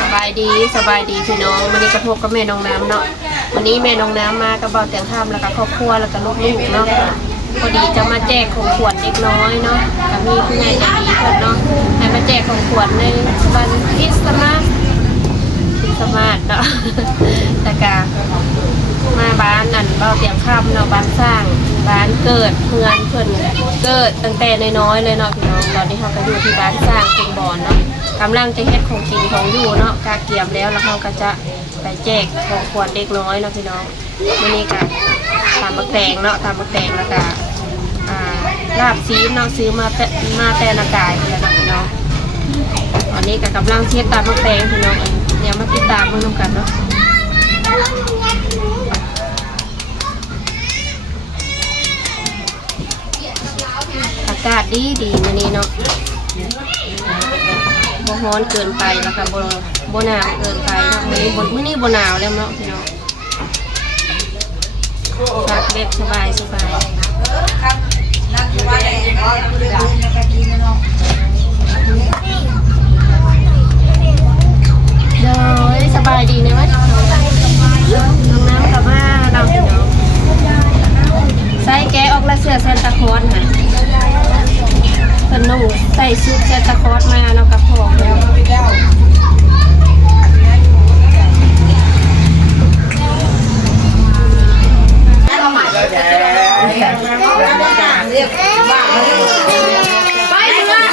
สบายดีสบายดีพี่น้องวันนี้กระทบกับแม่น้องน้ำเนาะวันนี้แม่น้องน้ำมากับเบาเตียงข้ามแล้วก็ครอบครัวแล้วก็ลูกๆเนาะพอดีจะมาแจกของขวัญเด็กน้อยเนาะก็มีผู้ใหญ่ใจดีเพิ่นเนาะให้มาแจกของขวัญในวันคริสต์มาสคริสต์มาสเนาะแต่ก็ มาบ้านนั่นเบาเตียงข้ามเนาะบ้านสร้างบ้านเกิดเพื่อนเพิ่นเกิดตั้งแต่น้อยๆเลยเนาะพี่น้องตอนนี้เขาก็อยู่ที่บ้านสร้างเป็นบอนเนาะกำลังจะเฮ็ดของกินของอยู่เนาะกาเกียมแล้วแล้วเขาก็จะไปแจกของขวัญเด็กน้อยเนาะพี่น้องมื้อนี้ก็ตามมะแตงเนาะตามมะแตงแล้วก็ลาบซีเนาะซื้อมาแต่มาแต่นากายนี่แหละเนาะพี่น้องตอนนี้ก็กำลังเช็ดตามมะแตงพี่น้องเดี๋ยมาติดตามเบิ่งนำกันเนาะากาศดีดีมื้อนี้เนาะบ่ร้อนเกินไปแล้วก็บ่บ่หนาวเกินไปเนาะมื้อนี้บ่มื้อนี้บ่หนาวแล้วเนาะพี่น้องพักเบ็บสบายสบายเด้อสบายดีนะวะน้องน้ำกับมาเราใส่แกะออกละเสื้อเซนตาคอสค่ะ เพิ่นนุ่งใส่ชุดเซนตาคลอสมาเนาะกับขอแล้ว ไปเถอะ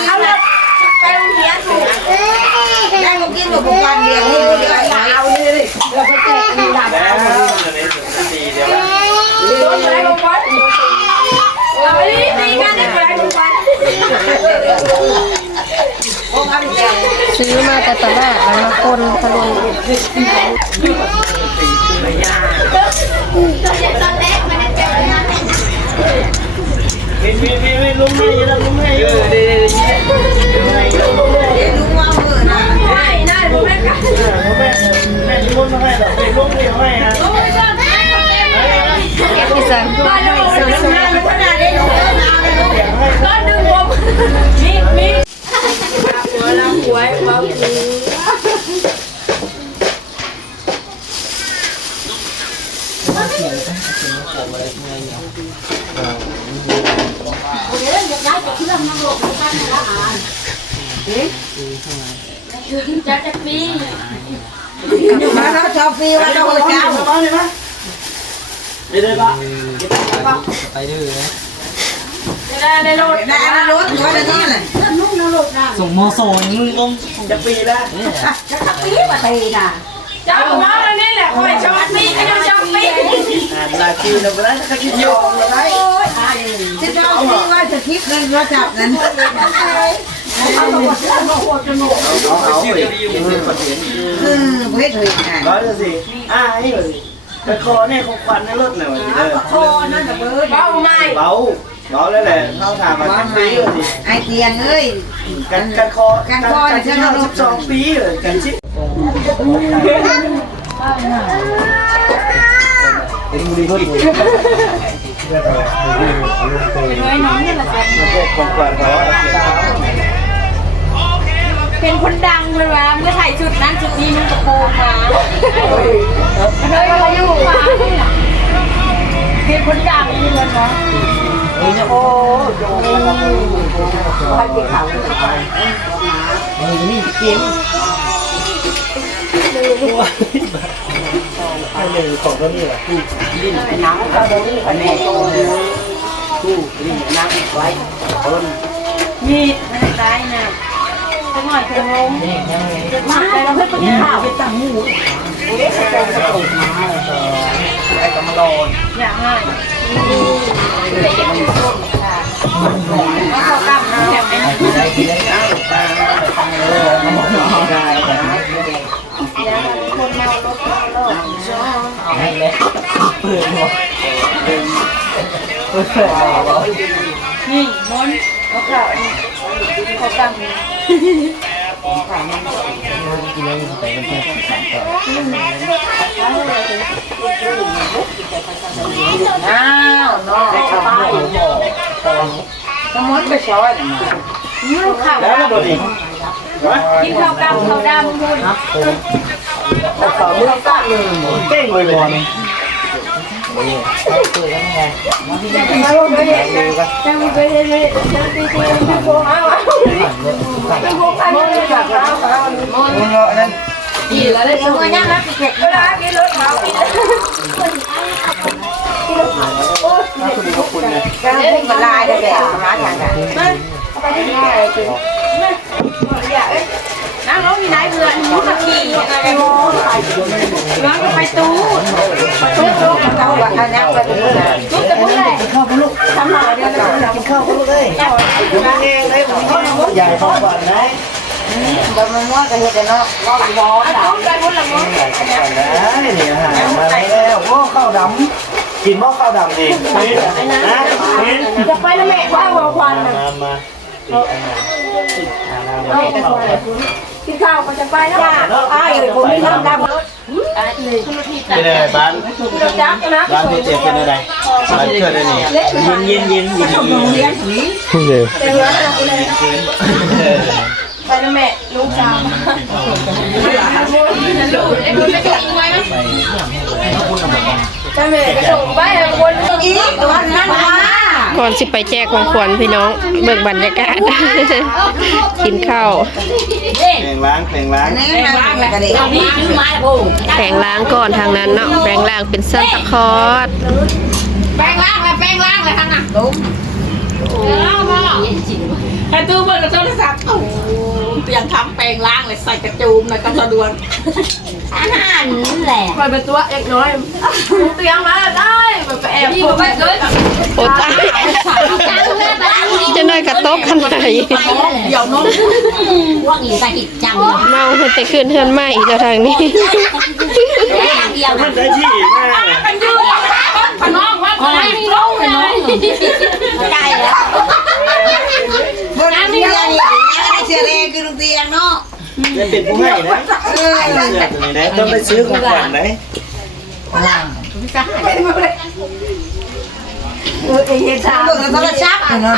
เอาเลยไปโรงเรียนถูกได้มากินกับผมวันเดียวนี่เดียวเอาเลยเราก็แจกมีหลับ แล้วเดี๋ยวนี้ดีเดี๋ยว โดนอะไรของวันเอาไปดีกันได้อะไรของวันโอ้พันเดียว ซื้อมาแต่ตลาดแล้วคนทะลนมีมีมีมีลุงให้ยืนลุงเดี๋ยวเดี๋ยวลุงว่าเมื่อะได้ได้ผมไม่กันแม่แม่ที่ลุงให้หรอกเป็นงเดียวให้นะโอ้ยชอเขาเต็มเลยพี่สันบ้านเราเป็นนงานเป็นคนงานเอาเลยก้อนดึงผมมีมีหัวเราหัวเบาจะจะปีอยู่มาแล้วชอบปีว่าเราเจ้ามาเลยมั้ยเดี๋ยปะไปดื้อนะได้ได้รถได้รถว่าจะนี่แหละส่งโมโซนมึงลงจะปีแล้วปีมาตีน่ะเจ้าของเรานี่แหละคอยชอบปีก็ยังชอบปีอ่ นายปีแล้วก็ได้ถ้าคิดยอมแล้วได้จะชอบปีว่าจะคิดเงินว่าจับนั้นเอาเอาไปเป็นคอเทนต์เออเพื่อถึงไงร้อยสิอ่าให้เลยกระคอเนี่ยของควันในรถหน่อยเออคอนั่นกับเบิร์ดเบาไหมเบาเบาเลยแหละเข้าถามมาทั้งปีเลยสิไอเตียงเอ้ยกันกันคอกันที่เราสิบสองปีเลยกันชิ เป็นบุรีก็ดีของขวัญเขาเป็นคนดังเลยว่ะเมื่อถ่ายชุดนั้นชุดนี้มันกระโปรงมาเฮ้ยเขาอยู่มาเป็นคนดังเลยนะโอ้โหใครเด็กขาวเออนี่เก่ง อันหนึ่งของก็นี่แหละคู่ลิ้นน้ำเขาโดนนี่แม่โตเลยคู่ลิ้นนั่งไว้ต้นมีดไม่ได้ตายนะจะหน่อยจะงงจะมาไปเราเพื่อนคนข่าวไปตั้งหมูเด็กจะจะตกมาไอ้กำมะลอนอย่างง่ายเลยยังอยู่ต้นค่ะแล้วเขากำแถวนี้ได้กินได้อ้าวตาเออมันหมดได้แต่ คนเมารถเมาโลกให้เลยเปิดหมดเปิดเปิดหมดนี่มนเขาข่าวนี่เขากำกินแล้วมันแต่มันแค่สามต่ออ้าวน้องไปทำให้สมมติไปช้อนมายืดข่าวแล้วมาโดนอีก กินข้าวกำข้าวดำคุณสองมือสั้นเลยเก่งเลยบอลนี่ดีแล้วเลยมือยังรับผิดเวลากินรถเมากินเล่นมาลายได้แบบมาทางไหน นั่งรถมีนายเบื่อนูขับขี่อะไรโม่ร้อนก็ไปตู้ตู้ตู้เอาอันนี้ไปตู้ตู้จะพูดอะไรข้าวลูกทำหาเดียวกินข้าวลูกเลยใหญ่พอก่อนนะบะมันง้อกันเห็ดเนาะง้อง้อตู้ไปพูดละมั้งก่อนนะนี่อาหารมาแล้วโอ้ข้าวดำกินหม้อข้าวดำดินะจะไปแล้วแม่ว่าวัวควันมา กินข้าวมันจะไปแล้วอ้ายเลยผมไม่ทำดำรถเป็นอะไรบ้านจับนะบ้านพี่เจ็บเป็นอะไรบ้านเกิดอะไรนี่ยินยินยินยินยินเต็มร้านเลยไปแล้วแม่ลูกสาวลูกไอ้คนไม่กิดยังไงมั้ยแม่กระโดดไปคนอีกตัวนั้นมา ก่อนสิไปแจกของขวัญพี่น้องเบิกบรรยากาศ กินข้าวเพลงล้างเพลงล้างแรงล่างเลยกระเด็นนี่ยืมไม้ปูแปลงล้างก่อนทางนั้นเนาะแปลงล้างเป็นซันตาคลอสแปลงล่างเลยแปลงล่างเลยทางน่ะตุ้มเล่ามาไอ้ตู้เบิร์กับโทรศัพท์โอ้ เตียงทำแปลงล่างเลยใส่กระจูมเลยกำสะดวนอาหารแหละคอยเป็นตัวเอกน้อยเตียงมาได้แบบแอบพูดไปเลยโอ้ตายจะได้กระตกขนาดไหนเดี๋ยวน้องพวกนี้ก็หิดจังเมาเพิ่นไปขึ้นเทือนใหม่เจ้าทางนี้เดียวมันได้ที่มากกันยืนพน้องว่าคนไม่มีน้องเลยใจแล้วบนนี้อะไร เสียแรงคือโรงเรียนเนาะจะเป็นผู้ให้นะเสื้อตัวนี้นะต้องไปซื้อของขวัญไหนเออเย็นชาเบิกโทรศัพท์เนาะ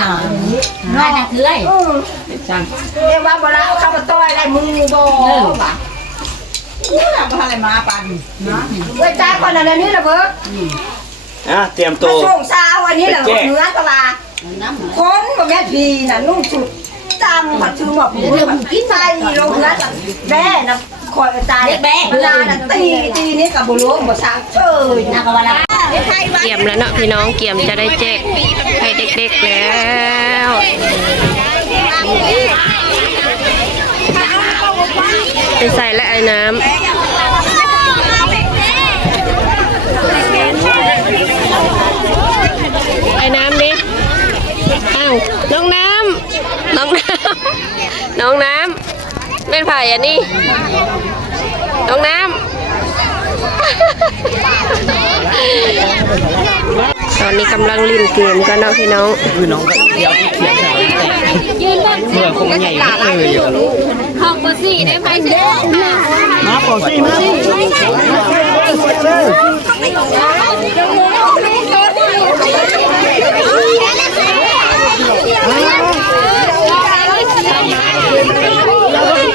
น่าจะเถื่อยเรียกว่าเวลาเข้ามาต้อยอะไรมึงโบป่ะอะไรมาปันเว้ยจ้าคนอะไรนี่ระเบิดอะเตรียมตัวช่วงเช้าอันนี้แหละเนื้อตลาดคนแบบแม่พีน่ะนุ่งชุด จำผัดชื่อหมอกหมูกินใส่ลงเนื้อแม่นะคอยกระจายเวลาน่ะตีตีนี่กับบุรุษบ่สั่งเอ้ยนักวันละเกียมแล้วเนาะพี่น้องเกียมจะได้แจกให้เด็กๆแล้วไปใส่และไอ้น้ำไอ้น้ำนี่อ้าวน้องน้ำน้องน้ำ น้องน้ำเป็นไผ่อันนี้น้องน้ำ ตอนนี้กำลังเลินเกมกันเนาะพี่น้องคือน้องก็เดี๋ยวเขียนเมื่อคงใหญ่ไม่เคยอยู่ของเบอร์สี่ได้ไหมเด้มาปอกซี่มา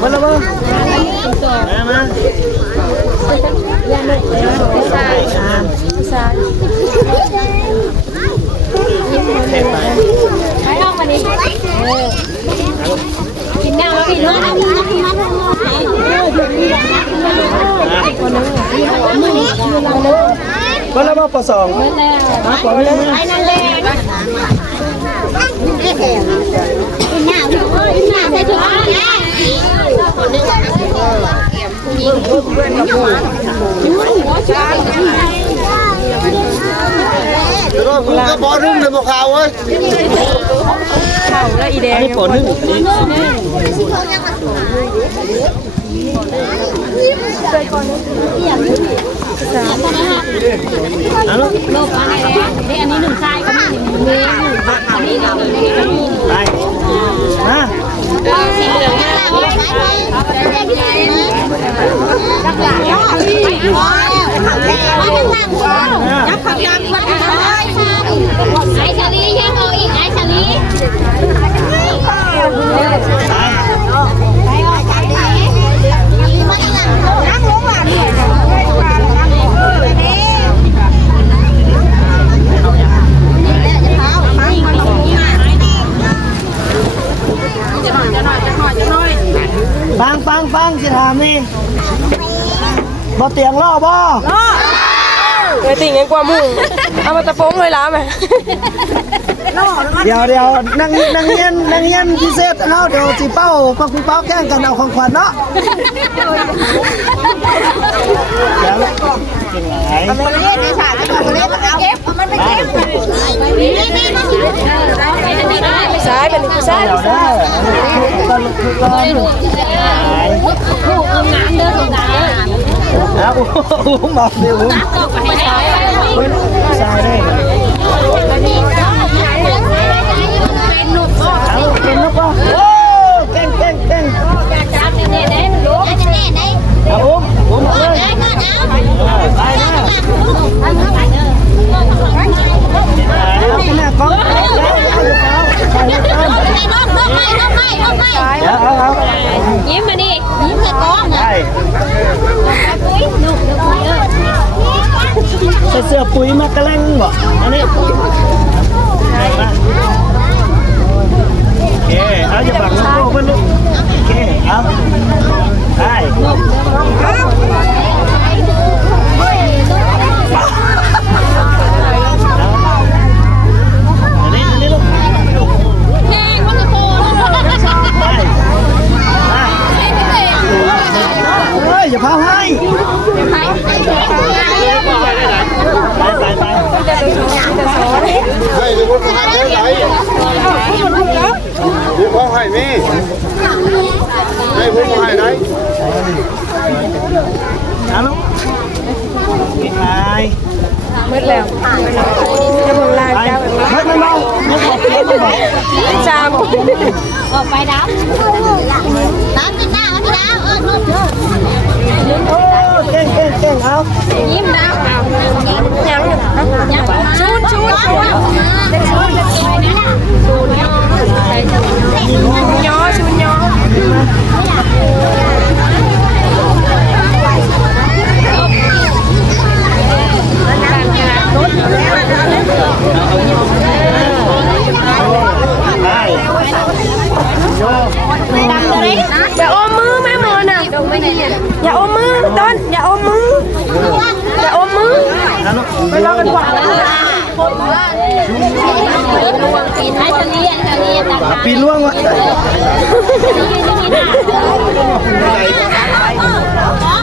ส่ใส่เอ็มใส่เอ็มใช่เป็นไงใช่ใช่มาแล้วมั้งมามาเห็นไหมมาแล้วมาปสองมาปไปเลยเรถก็พอนึ่งเลยบอกข่าวเว้ยข่าวและอีแดงอันนี้ปอนึ่ง โลกอะไรเนี่ยอันนี้หนึ่งไส้ก็มีหนึ่อันนี้หนึ่งอันนี้หนึ่งไปมาสีเหลืองน่ารักไอ้ชาลียังเอาอีกไอ้ชาลีนั่งลงมาเนี่ย ฟังฟังฟังสิถามนี่บ่ เตียงล่อบ่เออติ่งยังกว่ามุ่งเอามาตะโป้งเลยล้าไหมเดี๋ยวเดี๋ยวนั่งนั่งเย็นนั่งเย็นพิเศษเฮาเดี๋ยวสิเป้าปักพี่เป้าแข่งกันเอาของขวัญเนาะเดี๋ยวเป็นไงซ้ายเป็นผู้ชายเดี๋ยวได้ก็ลุกขึ้นก่อนลูกเอางานเด้อลูกงานเอาอุ้มบอกเดี๋ยวอุ้มใช้ใช่ได้ Oh, ไม่บอกเพื่อนไม่บอกชามออกไปดับน้ำกินหน้าพี่ดาวเออลูก โอ้เก่งเก่งเก่งเอา ยิ้มดาว ยังยังชูดชูดย่อชูย่อ ไปโย อย่าอมมือแม่หมอน่ะอย่าอมมือต้นอย่าอมมืออย่าอมมือ เอาลูก ไปรอกันก่อน ปีนให้ชะลีชะลีต่างหาก ปีล่วงวะ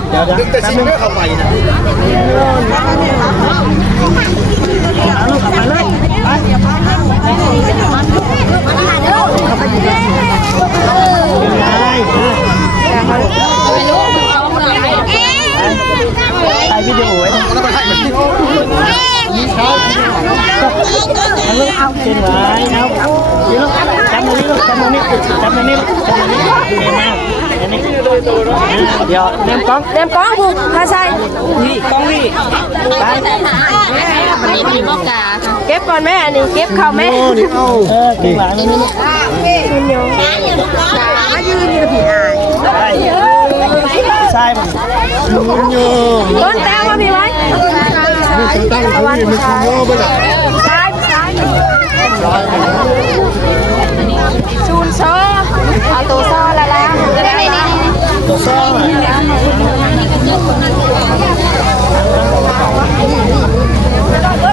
เดี๋ยวเดี๋ยว แต่สิ่งนี้เข้าไปนะ เอาลูกเอาไปเลยไปเป็นไง ไม่รู้มึงเอาเงินไป ถ่ายวิดีโอไว้นะเอาลูกเป็นไงเอานี่ลูกจำตรงนี้ลูกจำตรงนี้จำตรงนี้ลูกจำตรงนี้โอเคมาอันนี้เดี๋ยวเนมกล้อง เนมก้องผูกพาใส่ นี่กล้องนี่ ไปนี่มีบอกกาเก็บก่อนแม่อันนี้เก็บข้าแม่นี่เอาเออข้างหลังนี่ลูกมายืนอยู่กับพี่อายใช่ป่ะลุงโยต้นแต้วมาพี่ไว้ตั้งผู้มีความโลภเลยซ้ายซ้ายชูนโซ่เอาตัวโซ่ละละตัวซ้ เ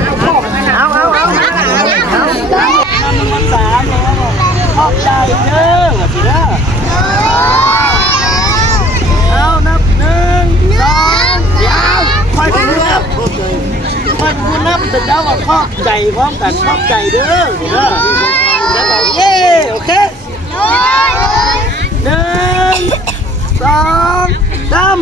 ตเจ้าก็ครอบใจพร้อมกันครอบใจเด้อเด้อแล้วก็เย้โอเคหนึ่งสองสาม